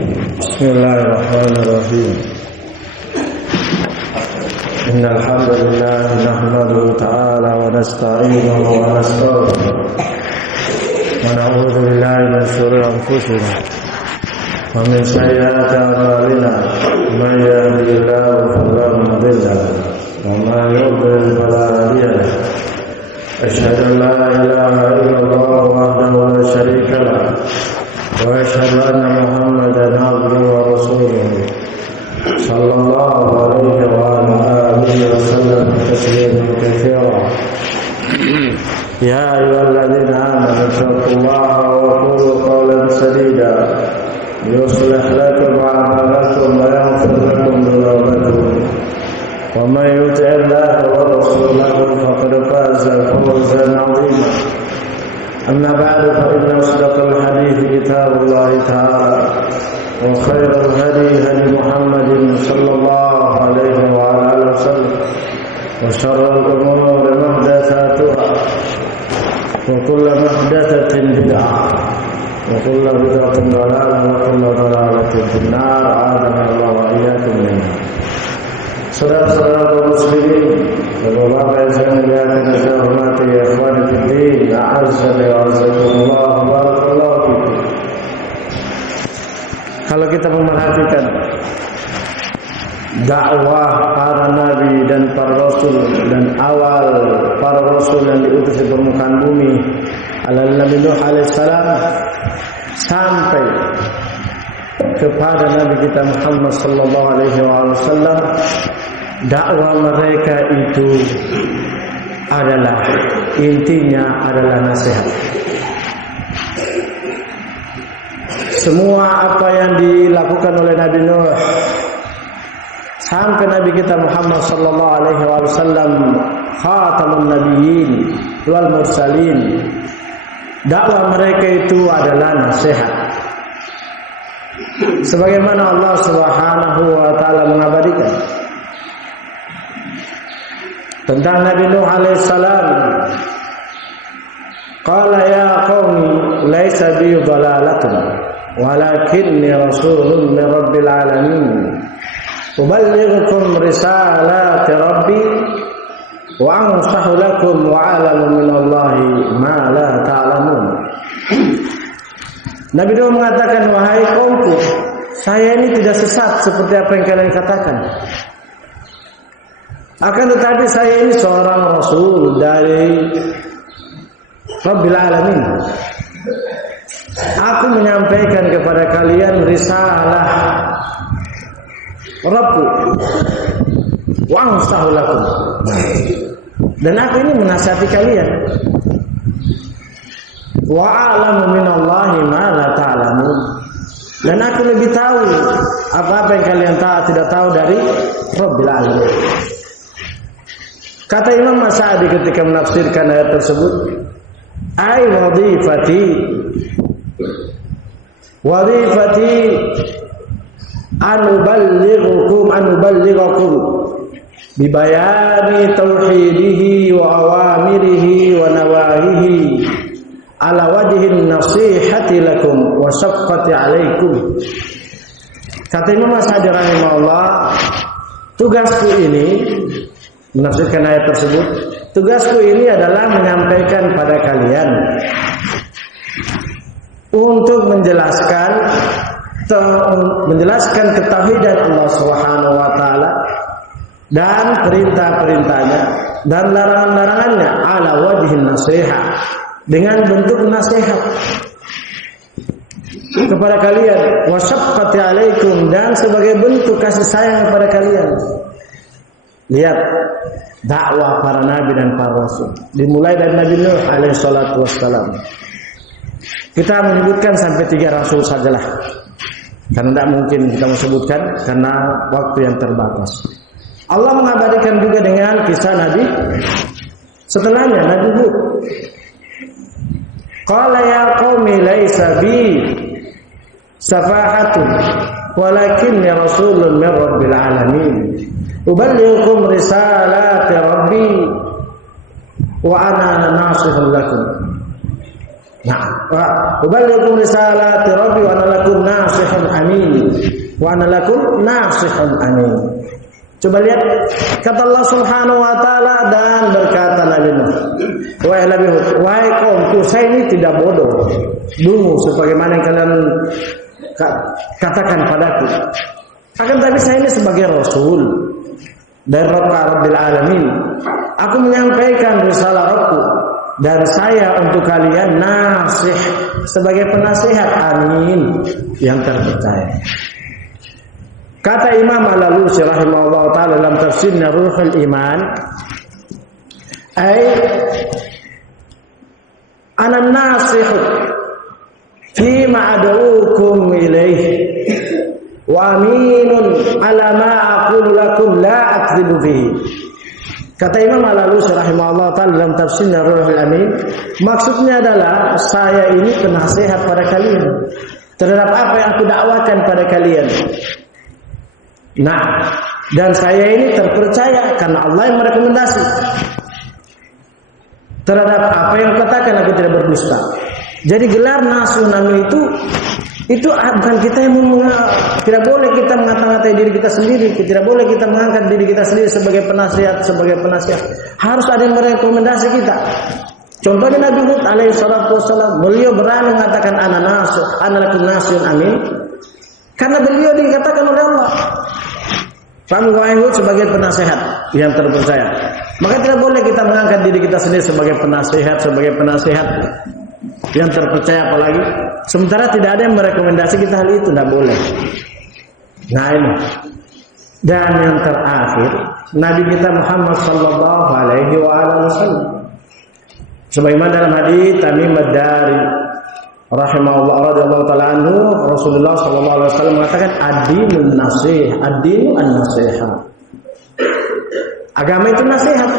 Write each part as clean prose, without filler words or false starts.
Bismillahirrahmanirrahim. Innal hamdalillah nahmaduhu ta'ala wa nasta'inuhu wa nastaghfiruh wa na'udzu billahi min shururi anfusina wa min sayyiati a'malina. Man yahdihillahu fala mudilla lahu wa man yudlil fala hadiya lahu. Asyhadu an la ilaha illallah wahdahu la syarika lahu wa asyhadu anna Muhammadan abduhu wa rasuluh sallallahu alaihi wa alihi wa sallam tasliman katsiran. Ya ayyuhalladzina amanu taqullaha wa qulu qawlan sadida yuslih lakum a'malakum wa yaghfir lakum dhunubakum wa man yuti'illaha wa rasulahu faqad faza fawzan 'azima. أما بعد فإن أصدق الحديث كتاب الله تعالى وخير الهدي هدي محمد صلى الله عليه وعلى آله وسلم وشر الأمور محدثاتها وكل محدثة بدعة وكل بدعة ضلالة وكل ضلالة في النار أعاذنا الله وإياكم منها. Saudara-saudara kaum muslimin, Bapak-bapak yang saya muliakan dan saya hormati, ya ikhwani fiddin, a'azzani wa a'azzakumullah, barakallahu fikum. Kalau kita memerhatikan dakwah para nabi dan para rasul dan awal para rasul yang diutus di permukaan bumi, Nabi Nuh alaihissalam sampai kepada Nabi kita Muhammad sallallahu alaihi wasallam, dakwah mereka itu adalah intinya adalah nasihat. Semua apa yang dilakukan oleh Nabi Nuh sampai Nabi kita Muhammad sallallahu alaihi wasallam khatamun nabiyyin wal mursalin, dakwah mereka itu adalah nasihat. Sebagaimana Allah Subhanahu wa taala mengabadikan tentang Nabi Nuh alaihissalam, qala ya qaumi laisa bi dhalalatun walakinni rasulun min rabbil alamin uballighukum risalati rabbi wa ansahu lakum wa a'lamu minallahi ma la ta'lamun. Nabi Nuh mengatakan, wahai kaumku, saya ini tidak sesat seperti apa yang kalian katakan. Akan tetapi saya ini seorang rasul dari Rabbil Alamin. Aku menyampaikan kepada kalian risalah Rabbu wa ansahu lakum. Dan aku ini menasihati kalian. Wa a'lamu minallahi ma la ta'lamun. Dan aku lebih tahu apa-apa yang kalian tidak tahu dari Rabbil Alamin. Kata Imam As-Sa'di ketika menafsirkan ayat tersebut, ai wadifati anuballighukum bibayani tauhidihi wa awamirihi wa nawahihi ala wajhin nasihati lakum wa syaqqati alaikum. Kata Imam As-Sa'di rahimahullah, tugasku ini menafsirkan ayat tersebut, tugasku ini adalah menyampaikan pada kalian untuk menjelaskan ketauhidan Allah Subhanahu wa taala dan perintah-perintahnya dan larangan-larangannya ala wajhin nasihat, dengan bentuk nasihat kepada kalian, wa syaqqati alaikum, dan sebagai bentuk kasih sayang kepada kalian. Lihat dakwah para nabi dan para rasul, dimulai dari Nabi Nuh alaihi salatu wassalam. Kita menyebutkan sampai 3 rasul sajalah, karena tidak mungkin kita sebutkan karena waktu yang terbatas. Allah mengabadikan juga dengan kisah Nabi setelahnya, Nabi Hud. Qala ya qaumi laisa bi safahatun walakinni rasulun min rabbil alamin uballighukum risalati rabbi wa ana nasihun lakum. Nah, ubalighukum risalati rabbi wa ana lakum nasihun amin. Wa ana lakum nasihun amin. Coba lihat kata Allah Subhanahu wa taala dan berkata Nabi Nuh, wahai kaumku, saya ini tidak bodoh. Dungu sebagaimana yang kalian katakan padaku. Akan tapi saya ini sebagai rasul dari Rabbil Alamin. Aku menyampaikan risalah Rabbku dan saya untuk kalian nasih sebagai penasihat, amin, yang terpercaya. Kata Imam Al-Alusi rahimahullah ta'ala dalam tafsirnya Ruhul Iman, ana nasihu fi ma'adukum ilaih wa aminun ala ma aqulu lakum la akdzibu fihi. Kata Imam Al-Alusi rahimahullah ta'ala dalam tafsirnya Ruhul Amin, maksudnya adalah saya ini penasihat pada kalian terhadap apa yang aku dakwakan pada kalian. Nah, dan saya ini terpercaya karena Allah yang merekomendasi terhadap apa yang katakan, aku tidak berdusta. Jadi gelar nasuh nami itu bukan kita yang tidak boleh kita mengata-ngatai diri kita sendiri, tidak boleh kita mengangkat diri kita sendiri sebagai penasihat. Harus ada yang merekomendasi kita. Contohnya Nabi Hud alaihi salatu wassalam, beliau berani mengatakan ana lakum nasihun amin karena beliau dikatakan oleh Allah. Kami wahyu sebagai penasihat yang terpercaya. Maka tidak boleh kita mengangkat diri kita sendiri sebagai penasihat yang terpercaya, apalagi sementara tidak ada yang merekomendasi kita hal itu, tidak boleh. Nah ini. Dan yang terakhir, Nabi kita Muhammad sallallahu alaihi wasallam. Sebagaimana dalam hadis Tamim ad-Dari rahimahullah radhiyallahu taala anhu, Rasulullah sallallahu alaihi wasallam mengatakan ad-dinun nasih, ad-dinu an-nasiha. Agama itu nasihat.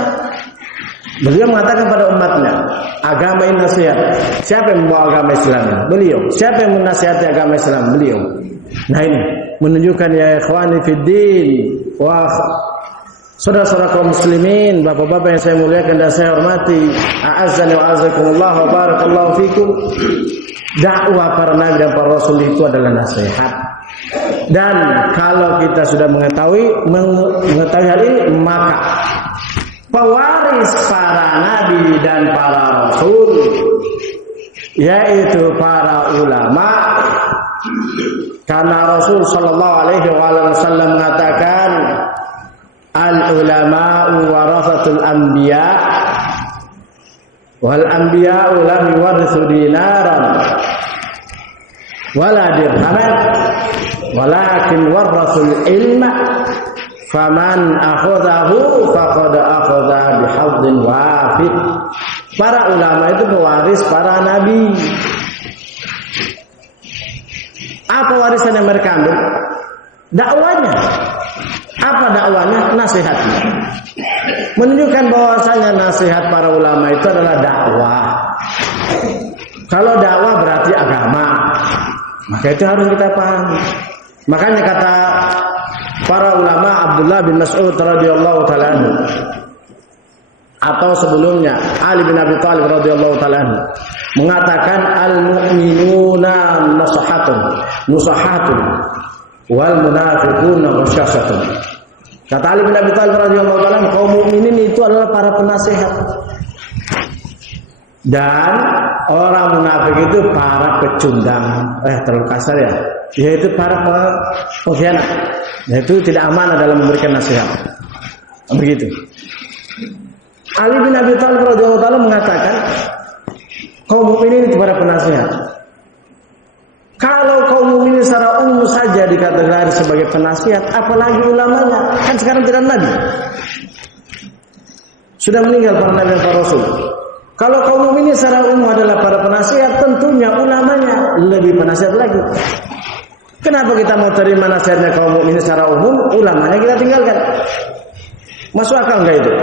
Beliau mengatakan pada umatnya, agama ini nasihat. Siapa yang membawa agama Islam? Beliau. Siapa yang menasihati agama Islam? Beliau. Nah ini menunjukkan ya ikhwani fiddin wa saudara-saudara kaum muslimin, bapak-bapak yang saya muliakan dan saya hormati, a'azzani wa a'azzakumullah wa barakallahu fikum. Dakwah para nabi dan para rasul itu adalah nasihat. Dan kalau kita sudah mengetahui hal ini, maka pewaris para nabi dan para rasul, yaitu para ulama, karena Rasul sallallahu alaihi wasallam mengatakan al-ulama'u warathatul anbiya wal anbiya'u lam yuwarithu dinaran wala dirhaman walakin warathul ilma faman akhadhahu faqad akhadha bihadhin wafid. Para ulama itu pewaris para nabi. Apa warisan yang mereka ambil? Dakwanya. Apa dakwanya? Nasihatnya. Menunjukkan bahwasanya nasihat para ulama itu adalah dakwah. Kalau dakwah berarti agama, maka itu harus kita pahami. Makanya kata para ulama, Abdullah bin Mas'ud radhiyallahu taala anhu, atau sebelumnya Ali bin Abi Thalib radhiyallahu taala anhu, mengatakan al-mu'minuna nusahatun wal munafiquna musyashatun. Kata Ali bin Abi Thalib radhiyallahu taala, kaum mukminin itu adalah para penasihat. Dan orang munafik itu para pecundang. Terlalu kasar ya. Yaitu para pengkhianat. Yaitu tidak amanah dalam memberikan nasihat. Begitu. Ali bin Abi Thalib radhiyallahu taala mengatakan kaum mukminin itu para penasihat. Kalau kaum mukminin secara umum saja dikategori sebagai penasihat, apalagi ulamanya? Kan sekarang tidak nabi. Sudah meninggal para nabi dan para rasul. Kalau kaum mukminin secara umum adalah para penasihat, tentunya ulamanya lebih penasihat lagi. Kenapa kita mau terima nasihatnya kaum mukminin secara umum, ulamanya kita tinggalkan? Masuk akal enggak itu?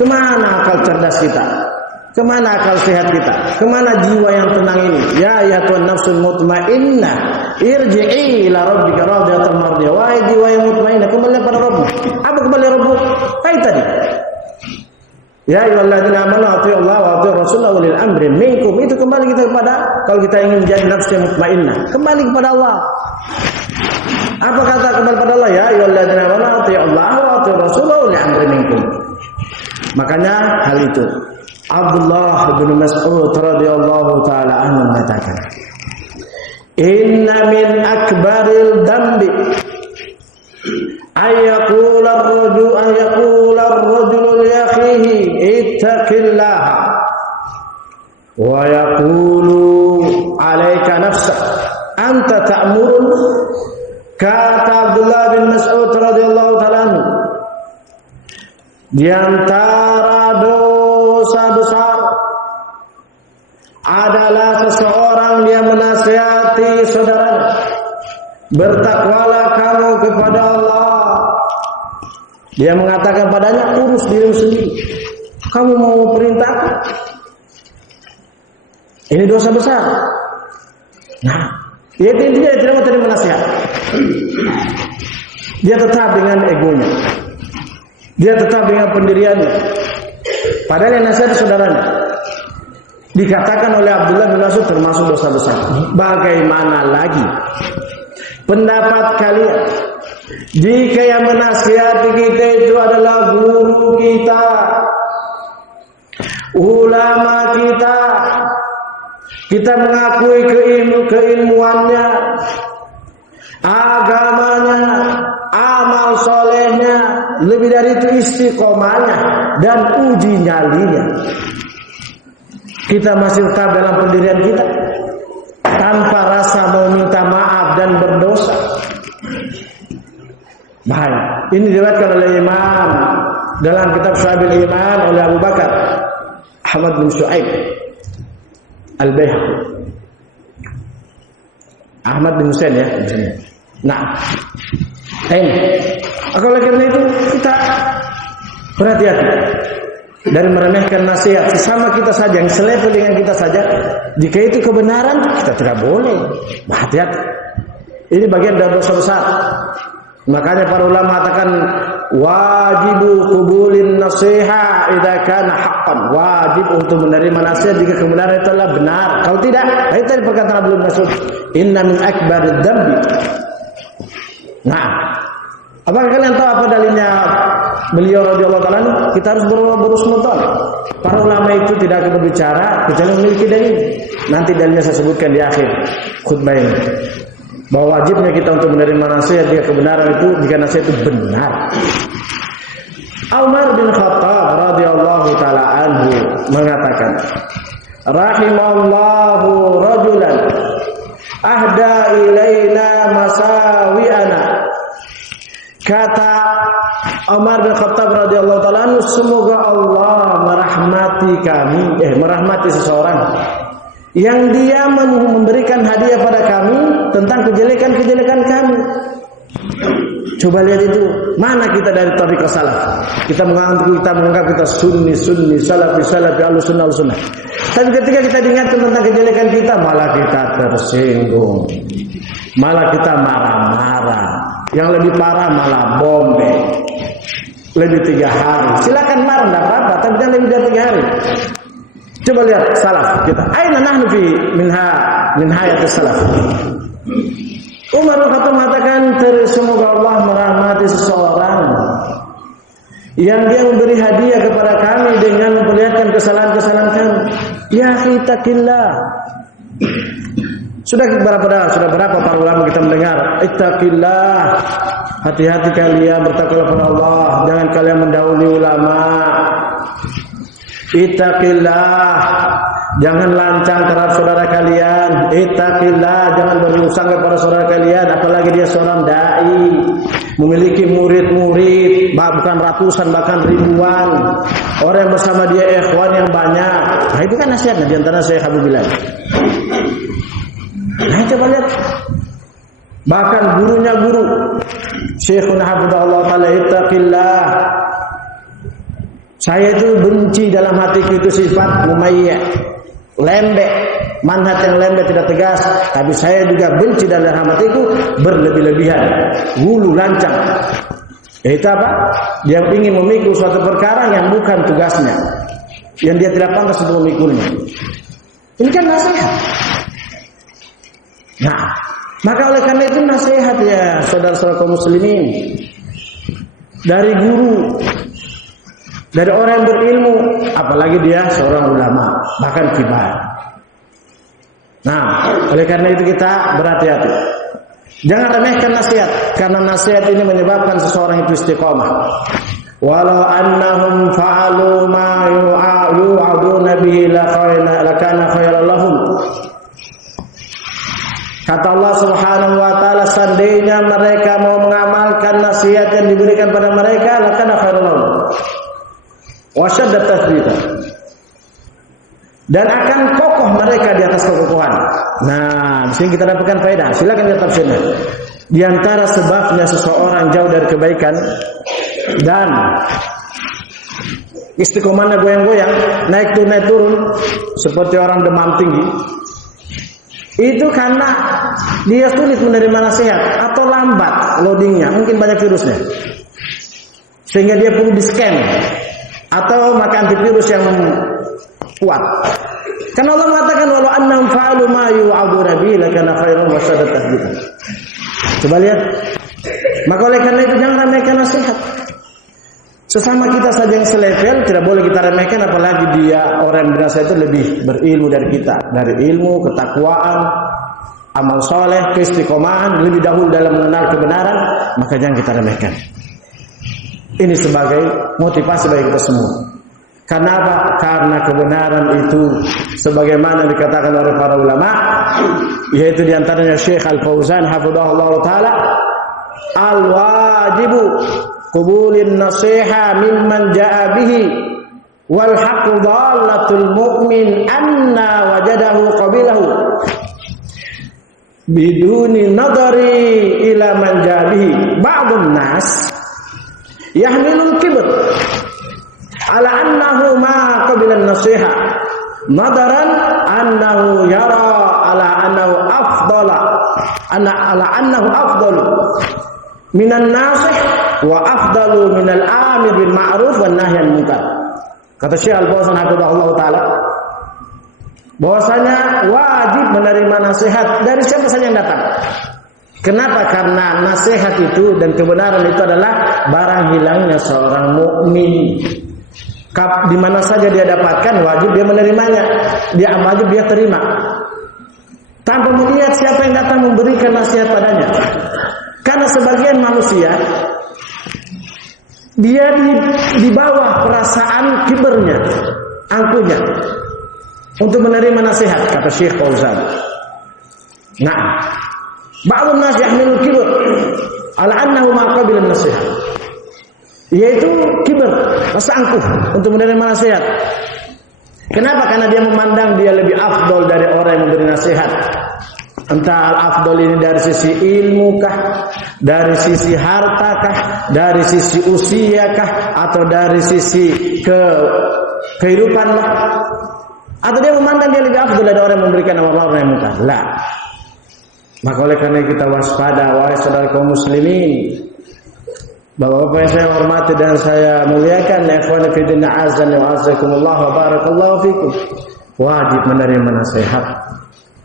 Kemana akal cerdas kita? Kemana akal sehat kita? Kemana jiwa yang tenang ini? Ya ayyatuhan nafsul mutmainnah, irji'i ila rabbika radiyatan mardiyah. Wahai jiwa yang mutmainnah, kembali pada Rabbmu. Apa kembali Rabbmu? Kayak tadi. Ya ayyuhalladzina amanu atti'ullaha wa atti'ur rasula wa ulil amri minkum. Itu kembali kita kepada, kalau kita ingin menjadi nafsu yang mutmainnah, kembali kepada Allah. Apa kata kembali kepada Allah? Ya ayyuhalladzina amanu atti'ullaha wa atti'ur rasula wa ulil amri minkum. Makanya hal itu Abdullah bin Mas'ud radhiyallahu taala anhu mengatakan, "Inna min akbaril dambi ayaqula ar-rajulu li akhihi ittaqillaha wa yaqulu 'alaika nafsak anta ta'murun." Kata Abdullah bin Mas'ud radhiyallahu taala anhu, di antara dosa besar adalah seseorang yang menasihati saudaranya, bertakwalah kamu kepada Allah. Dia mengatakan padanya, urus dirimu sendiri, kamu mau perintah, ini dosa besar. Nah, dia tidak mau terima nasihat. Dia tetap dengan egonya, dia tetap dengan pendiriannya, padahal yang nasihat saudaranya. Dikatakan oleh Abdullah bin Mas'ud termasuk dosa besar. Bagaimana lagi pendapat kalian jika yang menasihati kita itu adalah guru kita, ulama kita, kita mengakui keilmuannya, agamanya, amal solehnya, lebih dari itu istiqomahnya dan uji nyalinya. Kita masih tetap dalam pendirian kita tanpa rasa mau minta maaf dan berdosa. Bahaya. Ini diriwayatkan oleh Imam dalam kitab Syu'abul Iman oleh Abu Bakar Ahmad bin Syu'aib Al-Baihaqi. Ahmad bin Husain ya. Nah, ini. Oleh karena itu kita berhati-hati dari meremehkan nasihat sesama kita saja, yang selevel dengan kita saja. Jika itu kebenaran, kita tidak boleh. Hati-hati. Ini bagian dari dosa besar. Makanya para ulama mengatakan wajibu qubulin nasiha idza kana haqqan. Wajib untuk menerima nasihat jika kebenaran itu adalah benar. Kalau tidak, itu tadi perkataan Abdullah bin Mas'ud, inna min akbarid dambi. Nah, apakah kalian tahu apa dalilnya beliau radhiyallahu taala? Kita harus berusnudon. Para ulama itu tidak akan berbicara kecuali memiliki dalil. Nanti dalilnya saya sebutkan di akhir khutbah ini. Bahwa wajibnya kita untuk menerima nasihat jika kebenaran itu, jika nasihat itu benar. Umar bin Khattab radhiyallahu taala anhu mengatakan, rahimallahu rajulan ahda ilaina masawi'ana. Kata Umar bin Khattab radhiyallahu taala anhu, semoga Allah merahmati kami, merahmati seseorang yang dia memberikan hadiah pada kami tentang kejelekan-kejelekan kami. Coba lihat itu, mana kita dari tariqah salaf? Kita menganggap kita sunni, salafi, ahlussunnah. Tapi ketika kita diingatkan tentang kejelekan kita, malah kita tersinggung, malah kita marah-marah. Yang lebih parah malah bombek. Lebih 3 hari. Silakan marah, tidak apa-apa, tapi jangan lebih dari 3 hari. Coba lihat salaf kita. Aina nahnu fi min hayatis salaf. Umar bin Khattab mengatakan, semoga Allah merahmati seseorang yang dia memberi hadiah kepada kami dengan memperlihatkan kesalahan-kesalahan kami. Ya ittaqillah. Sudah berapa para ulama kita mendengar, ittaqillah. Hati-hati kalian bertakwa kepada Allah, jangan kalian mendahului ulama. Ittaqillah, jangan lancang terhadap saudara kalian. Ittaqillah, jangan berhutang kepada saudara kalian, apalagi dia seorang dai, memiliki murid-murid, bukan ratusan bahkan ribuan. Orang yang bersama dia ikhwan yang banyak. Nah, itu kan nasihatnya di antara Syekh Abu Bilal. Nah, coba lihat. Bahkan gurunya guru Syekhuna hafizahullah taala, ittaqillah. Saya itu benci dalam hatiku itu sifat mumayyah, lembek, manhaj yang lembek tidak tegas. Tapi saya juga benci dalam hatiku berlebih-lebihan, hulu lancang. Itu apa? Dia ingin memikul suatu perkara yang bukan tugasnya. yang dia tidak pantas untuk memikulnya. Ini kan nasihat. Nah, maka oleh karena itu nasihat ya saudara-saudara kaum muslimin, dari guru, dari orang yang berilmu, apalagi dia seorang ulama, bahkan kibar. Nah, oleh karena itu kita berhati-hati. Jangan remehkan nasihat, karena nasihat ini menyebabkan seseorang itu istiqamah. Walau annahum fa'alu ma yu'aduna bihi lakana khairan lahum. Kata Allah Subhanahu wa taala, seandainya mereka mau mengamalkan nasihat yang diberikan pada mereka, lakana khairan lahum. Wa shaddat tathbita. Dan akan kokoh mereka di atas kekokohan. Nah, di sini kita dapatkan faedah. Silakan lihat tafsirnya. Di antara sebabnya seseorang jauh dari kebaikan dan istiqomahnya goyang-goyang, naik turun seperti orang demam tinggi, itu karena dia sulit menerima nasihat atau lambat loadingnya, mungkin banyak virusnya, sehingga dia perlu di-scan atau makan antivirus yang kuat. Karena Allah mengatakan walau annahum fa'alu ma yu'aduna bihi lakana khairan wa shaddat tathbita. Coba lihat. Maka oleh karena itu jangan remehkan nasihat. Sesama kita saja yang selevel tidak boleh kita remehkan, apalagi dia orang yang bernasihat itu lebih berilmu dari kita, dari ilmu, ketakwaan, amal soleh, keistiqomahan, lebih dahulu dalam mengenal kebenaran, maka jangan kita remehkan. Ini sebagai motivasi bagi kita semua. Karena apa? Karena kebenaran itu sebagaimana dikatakan oleh para ulama, yaitu diantaranya Syekh Al-Fauzan hafizahullah taala, al-wajibu qubulin nasiha mimman ja'a bihi wal haqqu dhallatul mu'min anna wajadahu qabilahu biduni nadari ila man ja'a bihi. Ba'dun nas yahmilul kibr ala annahu ma qabila an-nasiha nadaran annahu yara ala annahu afdala ala annahu afdalu minan nasih wa afdalu minal amir bil ma'ruf wan nahy anil munkar. Kata Syekh Al-Fauzan hafizahullah taala, bahwasanya wajib menerima nasihat dari siapa saja yang datang. Kenapa? Karena nasihat itu dan kebenaran itu adalah barang hilangnya seorang mukmin. Di mana saja dia dapatkan, wajib dia menerimanya. Dia wajib dia terima. Tanpa melihat siapa yang datang memberikan nasihat padanya. Karena sebagian manusia dia di bawah perasaan kibernya, angkuhnya untuk menerima nasihat, kata Syekh Fauzan. Nah, ba'dun nas yahmilul kibr ala annahu ma qabila an-nasihat. Yaitu kiber, rasa angkuh untuk menerima nasihat. Kenapa? Karena dia memandang dia lebih afdol dari orang yang memberi nasihat. Entah al-afdol ini dari sisi ilmu kah, dari sisi harta kah, dari sisi usia kah, atau dari sisi kehidupan lah. Atau dia memandang dia lebih afdol dari orang yang memberikan amar yang munkar. Lah. Maka oleh karena kita waspada, wahai saudara kaum muslimin, Bapak-bapak yang saya hormati dan saya muliakan, ikhwan fillah azza wa azakumullah wa barakallahu fikum, wajib menerima nasihat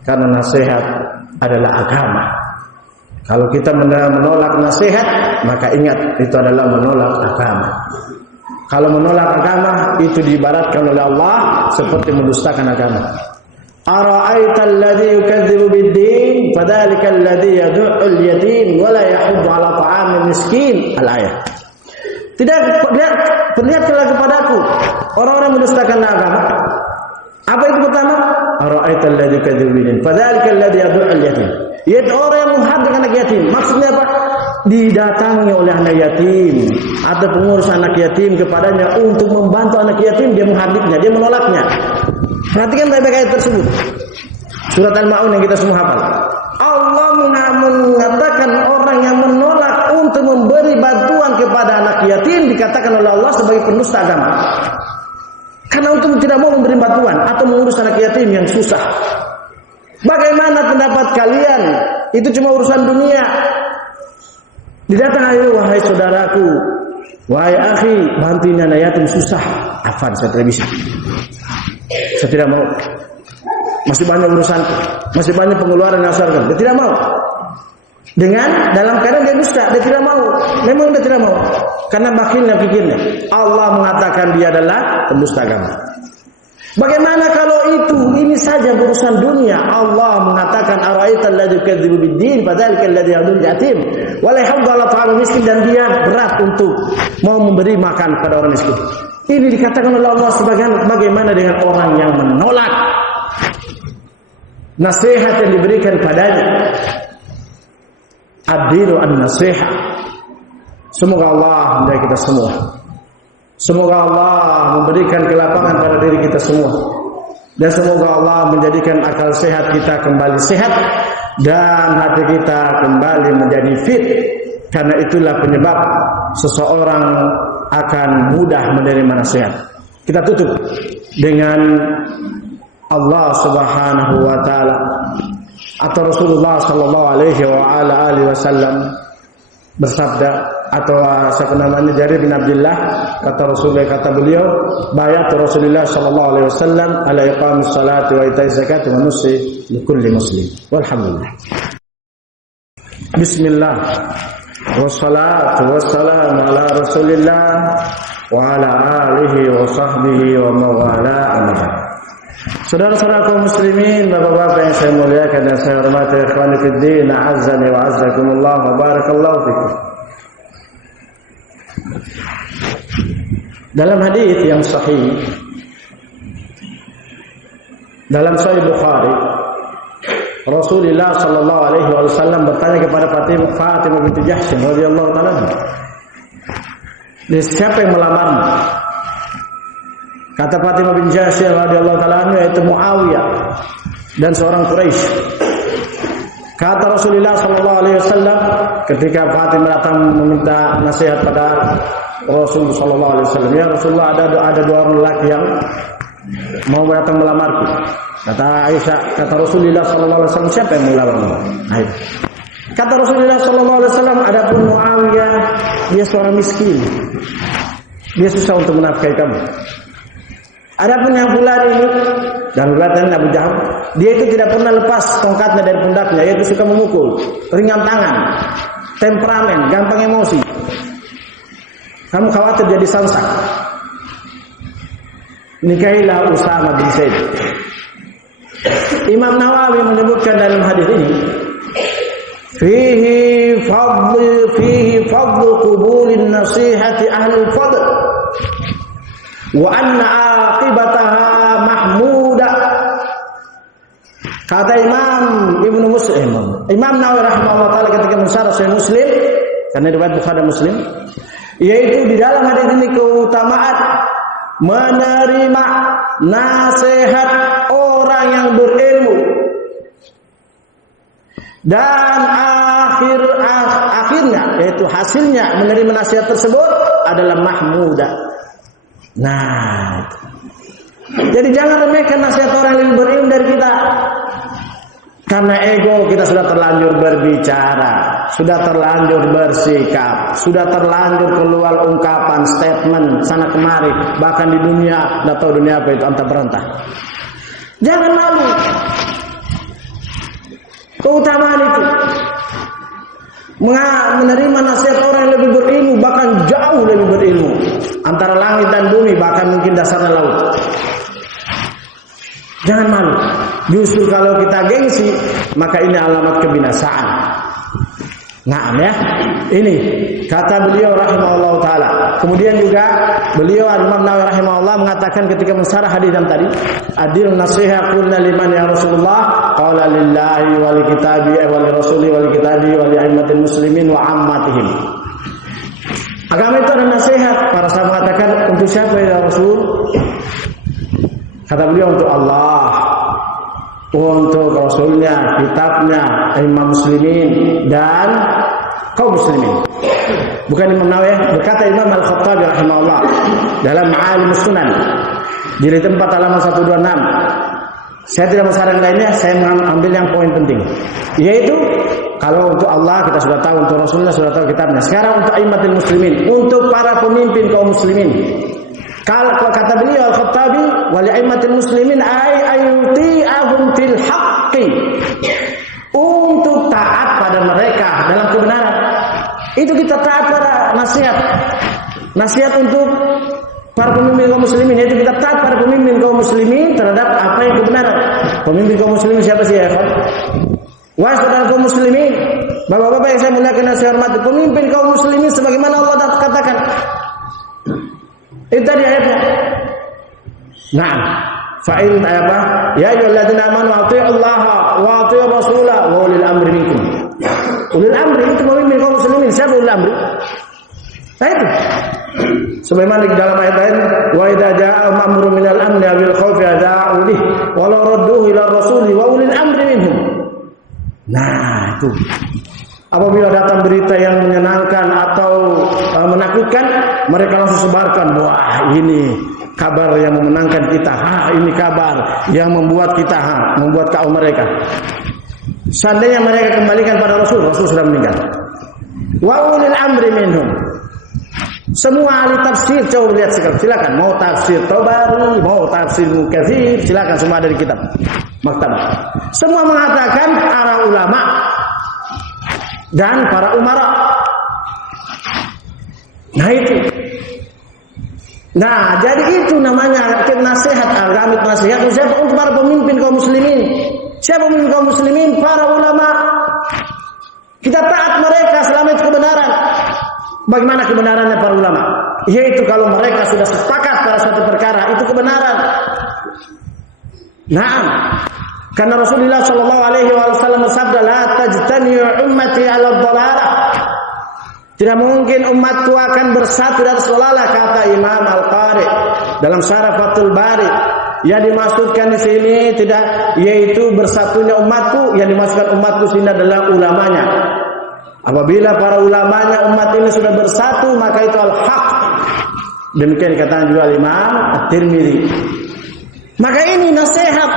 karena nasihat adalah agama. Kalau kita menolak nasihat, maka ingat itu adalah menolak agama. Kalau menolak agama itu diibaratkan oleh Allah seperti mendustakan agama. Ara'aita alladhi yukadzibu bid-din fadzalika alladhi yad'u al-yatim wa la yahuddu 'ala ta'amil miskin. Al-ayat. Perlihatkanlah kepadaku orang-orang mendustakan agama. Apa itu pertama? Ara'aita alladhi yukadzibu bid-din fadzalika alladhi yad'u al-yatim. Yaitu orang yang menghadirkan anak yatim. Maksudnya apa? Didatangi oleh anak yatim atau pengurus anak yatim kepadanya untuk membantu anak yatim, dia menghadiknya, dia menolaknya. Perhatikan baik-baik ayat tersebut. Surat Al-Ma'un yang kita semua hafal. Allah mengatakan orang yang menolak untuk memberi bantuan kepada anak yatim dikatakan oleh Allah sebagai pendusta agama. Karena untuk tidak mau memberi bantuan atau mengurus anak yatim yang susah. Bagaimana pendapat kalian? Itu cuma urusan dunia. Didatangi, wahai saudaraku, Wahai akhi, bantuin anak yatim susah. Afan, saya tidak bisa. Saya tidak mau. Masih banyak urusan, masih banyak pengeluaran yang saya lakukan. Dia tidak mau. Dengan dalam keadaan dia dusta, dia tidak mau. Memang dia tidak mau. Karena bakhilnya pikirnya. Allah mengatakan dia adalah pendusta agama. Bagaimana kalau ini saja urusan dunia? Allah mengatakan ara'aital ladzi yukadzibu bid-din fadzalikal ladzi yadul yatim wa la yahuddu 'ala ta'amil miskin, dan dia berat untuk mau memberi makan pada orang miskin. Ini dikatakan oleh Allah sebagian bagaimana dengan orang yang menolak nasihat yang diberikan padanya. Ad-dinu an-nasiha. Semoga Allah menjaga kita semua. Semoga Allah memberikan kelapangan pada diri kita semua. Dan semoga Allah menjadikan akal sehat kita kembali sehat. Dan hati kita kembali menjadi fit. Karena itulah penyebab seseorang akan mudah menerima nasihat. Kita tutup dengan Allah Subhanahu wa ta'ala atau Rasulullah sallallahu alaihi wasallam bersabda, atau siapa namanya, Jarir bin Abdullah, kata Rasulullah, kata beliau, bayat Rasulullah sallallahu alaihi wasallam ala iqamis salati wa ita'iz zakati wa nusi li kulli muslim. Walhamdulillah. Bismillah. Wassalatu wassalamu ala Rasulillah wa ala alihi wa sahbihi wa mawala amma. Saudara-saudara kaum muslimin, bapak-bapak yang saya muliakan dan saya hormati, ikhwani fid din, a'azzani wa a'azzakumullah wa barakallahu fikum. Dalam hadis yang sahih dalam Sahih Bukhari, Rasulullah sallallahu alaihi wasallam bertanya kepada Fatimah binti Jahsy radhiyallahu taala, siapa yang melamarmu? Kata Fatimah bin Jahsy radhiyallahu taala, yaitu Muawiyah dan seorang Quraisy. Kata Rasulullah sallallahu alaihi wasallam ketika Fatimah datang meminta nasihat pada Rasul sallallahu alaihi wasallam, ya Rasulullah, ada dua orang lelaki yang mau datang melamarku. Kata Aisyah, kata Rasulullah sallallahu alaihi wasallam, siapa yang melamarmu? Kata Rasulullah sallallahu alaihi wasallam, adapun Muawiyah, dia seorang miskin. Dia susah untuk menafkahi kamu. Adapun yang fulan ini, dan kelihatan Abu Jahal, dia itu tidak pernah lepas tongkatnya dari pundaknya, yaitu suka memukul, ringan tangan, temperamen, gampang emosi. Kamu khawatir jadi samsak. Nikahilah Usama bin Zaid. Imam Nawawi menyebutkan dalam hadis ini, fihi fadl qubulin nasihati ahli fadl wa anna aqibataha mahmuda. Kata Imam Nawawi rahimahullah taala ketika mensyarah Sahih Muslim, karena riwayat Bukhari dan Muslim, yaitu di dalam hadis ini keutamaan menerima nasihat orang yang berilmu, dan akhirnya yaitu hasilnya menerima nasihat tersebut adalah mahmuda. Nah, jadi jangan remehkan nasihat orang yang berilmu dari kita. Karena ego kita sudah terlanjur berbicara, sudah terlanjur bersikap, sudah terlanjur keluar ungkapan, statement sana kemari, bahkan di dunia, tidak tahu dunia apa itu, antah berantah. Jangan malu. Keutamaan itu menerima nasihat orang yang lebih berilmu, bahkan jauh lebih berilmu, antara langit dan bumi, bahkan mungkin dasarnya laut. Jangan malu. Justru kalau kita gengsi, maka ini alamat kebinasaan. Nah, ya, ini kata beliau rahimahullah taala. Kemudian juga beliau Imam Nawawi rahimahullah mengatakan ketika mensyarah hadis yang tadi, adil nasiha qulna liman ya Rasulullah, qala lillahi wa li kitabi wa li rasuli wa li kitabi wa li aimmatil muslimin wa ammatihim. Agama itu ada nasihat. Para sahabat mengatakan, untuk siapa ya Rasul? Kata beliau, untuk Allah, untuk Rasulnya, kitabnya, imam muslimin, dan kaum muslimin. Bukan Imam Nawawi, berkata Imam Al-Khattabi rahimahullah dalam Ma'alimus Sunan jilid 4 halaman 126. Saya tidak mensarankan lainnya, saya mengambil yang poin penting, yaitu Kalau untuk Allah kita sudah tahu, untuk Rasulullah sudah tahu kitabnya. Sekarang untuk aimatul muslimin, untuk para pemimpin kaum muslimin. Kalau kata beliau Al-Khattabi, wali aimatul muslimin ayuti'ahum fil haqqi. Untuk taat pada mereka dalam kebenaran. Itu kita taat pada nasihat. Nasihat untuk para pemimpin kaum muslimin, yaitu kita taat para pemimpin kaum muslimin terhadap apa yang kebenaran. Pemimpin kaum muslimin siapa sih ya? Wahai saudara kaum muslimin, bapak-bapak yang saya muliakan dan saya hormati, pemimpin kaum muslimin sebagaimana Allah katakan. Itu tadi ayatnya. Nah, fa'il apa? Ya ayyuhalladzina amanu athi'ullaha wa athi'ur rasulah wa ulil amri minkum. Ulil amri itu pemimpin kaum muslimin. Siapa ulil amri? Itu. Sebagaimana di dalam ayat lain, wa idza jaa'a amrun minal amni awil khawfi adha'u bih wa la radduhu ila rasuli wa ulil amri minhum. Nah, itu. Apabila datang berita yang menyenangkan atau menakutkan, mereka langsung sebarkan, wah ini kabar yang memenangkan kita, ini kabar yang membuat kita, membuat kaum mereka. Seandainya mereka kembalikan pada Rasul, Rasul sudah meninggal. Wa ulil amri minhum. Semua ahli tafsir, coba lihat sekarang, silakan. Mau tafsir Tabari, mau tafsir Mukatsir, silakan, semua ada di kitab maktabah. Semua mengatakan para ulama dan para umara. Nah itu. Nah, jadi itu namanya nasihat agama, nasihat siapa untuk para pemimpin kaum muslimin. Siapa pemimpin kaum muslimin? Para ulama. Kita taat mereka selama itu kebenaran. Bagaimana kebenarannya para ulama? Yaitu kalau mereka sudah sepakat pada suatu perkara, itu kebenaran. Naam. Karena Rasulullah sallallahu alaihi wasallam bersabda, "La tajtami'u ummati 'ala dhalalah." Tidak mungkin umatku akan bersatu di atas dhalalah, kata Imam Al-Qari dalam Syarah Fathul Bari. Yang dimaksudkan di sini tidak yaitu bersatunya umatku, yang dimaksudkan umatku sini adalah ulamanya. Apabila para ulamanya umat ini sudah bersatu, maka itu al-haq. Demikian dikatakan juga Imam At-Tirmidzi. Maka ini nasihat.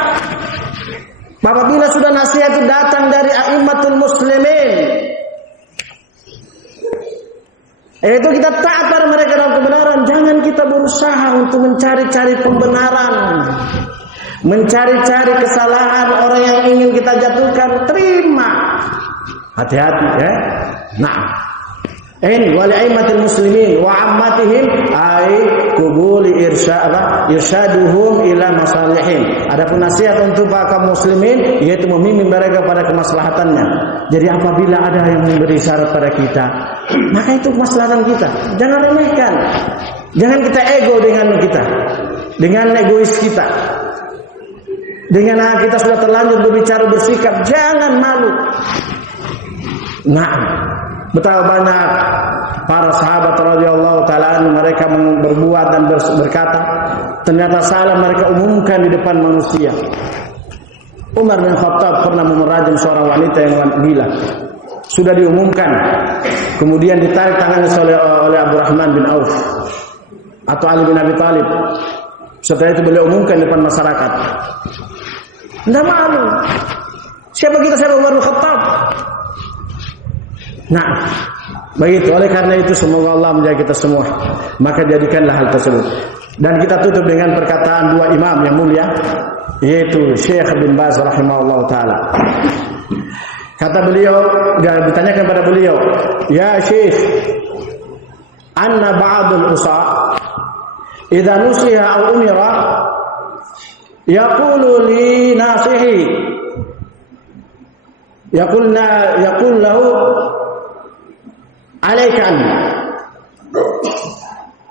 Apabila sudah nasihat itu datang dari a'immatul muslimin, itu kita taat pada mereka dalam kebenaran. Jangan kita berusaha untuk mencari-cari pembenaran, mencari-cari kesalahan orang yang ingin kita jatuhkan. Terima. Hati-hati ya. Nah, ini wali aimatul muslimin wa ammatihim ay qubuli irsyaduhum ila masalihim. Adapun nasihat untuk para kaum muslimin yaitu memimpin mereka pada kemaslahatannya. Jadi apabila ada yang memberi syarat pada kita, maka itu kemaslahatan kita. Jangan remehkan. Jangan kita ego dengan kita, dengan egois kita. Dengan kita sudah terlanjur berbicara bersikap, jangan malu. Nah, betapa banyak para sahabat radhiyallahu taala mereka berbuat dan berkata, ternyata salah mereka umumkan di depan manusia. Umar bin Khattab pernah memerajam seorang wanita yang gila. Sudah diumumkan, kemudian ditarik tangannya oleh Abdurrahman bin Auf atau Ali bin Abi Thalib. Setelah itu beliau umumkan di depan masyarakat. Tidak malu. Siapa kita, siapa Umar bin Khattab? Nah, begitu. Oleh karena itu semoga Allah menjaga kita semua. Maka jadikanlah hal tersebut. Dan kita tutup dengan perkataan dua imam yang mulia, yaitu Syekh bin Baz rahimahullah taala. Kata beliau, dan ditanyakan pada beliau, "Ya Syekh, anna ba'dul usa idza nusiha aw umira yaqulu li nasihi yaqul lahu alaika anni."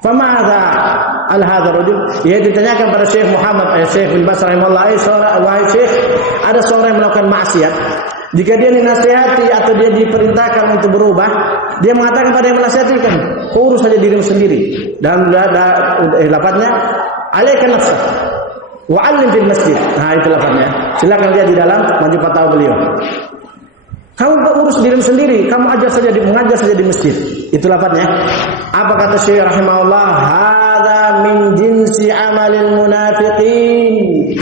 Famadha al-hadha rajul? Ia ditanyakan pada Syekh Muhammad Syekh bin Baz rahimahullah, wahai Syekh, ada seorang yang melakukan maksiat. Jika dia dinasihati atau dia diperintahkan untuk berubah, dia mengatakan pada yang menasihatikan, urus saja dirimu sendiri. Dan lafadznya, alaika nafsak wa 'allim fil masjid. Nah, itu lafadznya. Silakan lihat di dalam majmu' fatwa beliau. Kamu urus dirimu sendiri, kamu mengajar saja di masjid. Itu lafadznya. Apa kata Syekh rahimahullah? Hadza min jinsi amalil munafiqin.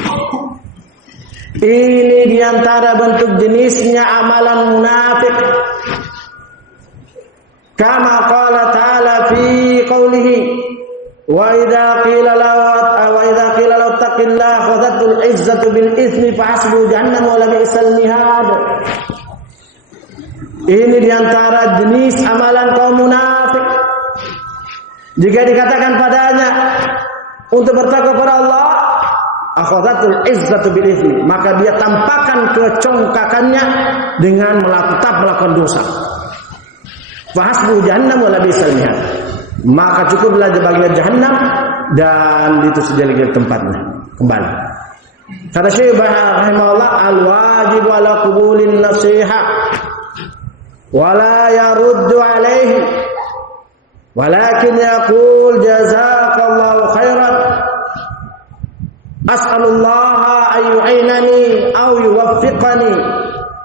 Ini diantara bentuk jenisnya amalan munafik. Kama qala ta'ala fi qawlihi wa idza qila lahu taqillaha khadhatul izzatu bil itsmi fa hasbu jahannam wa la bi'sal mihad. Ini diantara jenis amalan kaum munafik. Jika dikatakan padanya untuk bertakwa kepada Allah, akhadhatul izzatu bil itsmi, maka dia tampakkan kecongkakannya dengan tetap melakukan dosa. Fahasbu jahannam wala bisal mihad, maka cukuplah baginya jahannam dan itu sejelek tempatnya kembali. Kata Syekh rahimahullah, al wajib ala qubulin nasiha wala yaruddu alaihi walakin yaqul jazakallahu khairan as'alullaha an yu'inani aw yuwaffiqani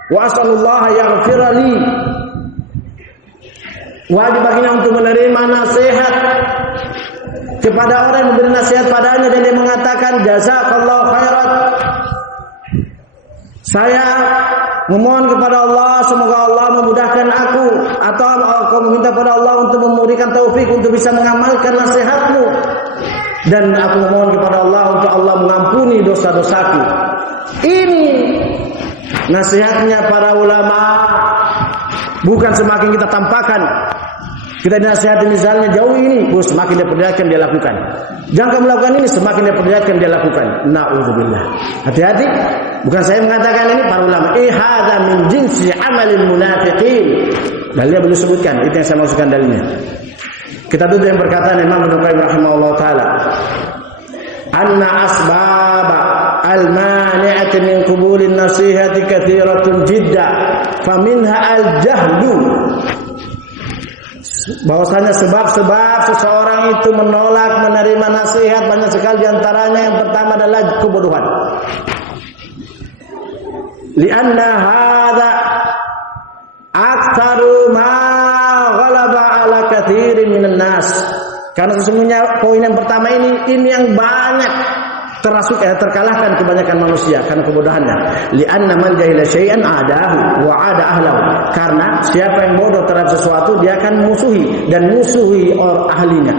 wa as'alullaha yaghfira li. Wajib baginya untuk menerima nasihat kepada orang yang memberi nasihat padanya dan dia mengatakan jazakallahu khairan. Saya memohon kepada Allah semoga Allah memudahkan aku, atau aku meminta kepada Allah untuk memberikan taufik untuk bisa mengamalkan nasihatmu, dan aku memohon kepada Allah untuk Allah mengampuni dosa-dosaku. Ini nasihatnya para ulama. Bukan semakin kita tampakkan, kita dinasihati misalnya jauh ini, semakin dia perlihatkan dia lakukan. Jangan kamu lakukan ini, semakin dia perlihatkan dia lakukan. Na'udzubillah. Hati-hati. Bukan saya mengatakan ini, para ulama. Hadza min jinsi amalil munafiqin. Dalilnya belum sebutkan, itu yang saya maksudkan dalilnya. Kita tutup yang perkataan Imam Ibnu Qayyim rahimahullah taala. Anna asbab al-mani'ati min qubulin nasihati katsiratun jidda faminha al-jahlu. Bahwasanya sebab-sebab seseorang itu menolak menerima nasihat banyak sekali, diantaranya yang pertama adalah kebodohan. Lianna hadza aktsaru ma ghalaba ala katsirin minan nas. Karena sesungguhnya poin yang pertama ini yang banyak terkalahkan kebanyakan manusia karena kebodohannya. Li'anna man jahila syai'an adahu wa ada ahlahu. Karena siapa yang bodoh terhadap sesuatu, dia akan musuhi orang ahlinya.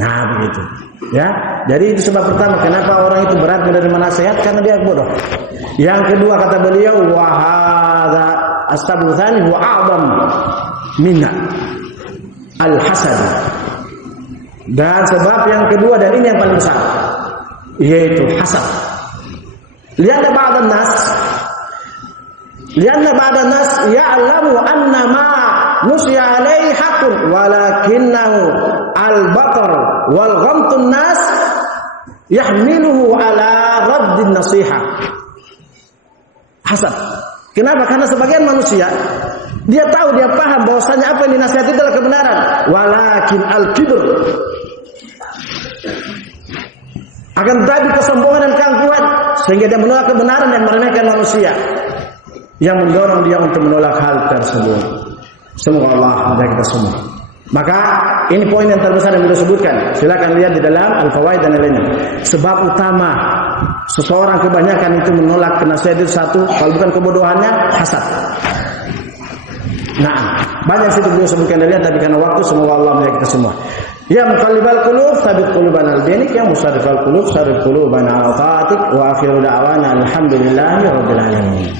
Nah, begitu. Ya. Jadi itu sebab pertama kenapa orang itu berat menerima nasihat, karena dia bodoh. Yang kedua kata beliau, wa hadza asbabul tsani wa a'zam minna al-hasad. Dan sebab yang kedua, dan ini yang paling besar, yaitu hasad. Lianna ba'dan nas ya'lamu anna ma nusiya alaihi haqqun walakinnahu al-batar wal ghamtun nas yahmiluhu ala raddin nasihah. Hasad. Kenapa? Karena sebagian manusia dia tahu, dia paham bahwasanya apa yang dinasihati adalah kebenaran, walakin al-kibr, akan tetapi kesombongan dan keangkuhan sehingga dia menolak kebenaran dan meremehkan manusia, yang mendorong dia untuk menolak hal tersebut. Semoga Allah menjaga kita semua. Maka ini poin yang terbesar yang sudah sebutkan. Silakan lihat di dalam Al-Fawaid dan lainnya. Sebab utama seseorang kebanyakan itu menolak nasihat itu satu, kalau bukan kebodohannya, hasad. Nah, banyak situ beliau sebutkan dari, tapi karena waktu semoga Allah menjaga kita semua. Ya muqallibal qulub tsabbit qulubana ala dinik, ya musarrifal qulub sarrif qulubana ala taatik, wa akhiru da'wana alhamdulillahi rabbil alamin.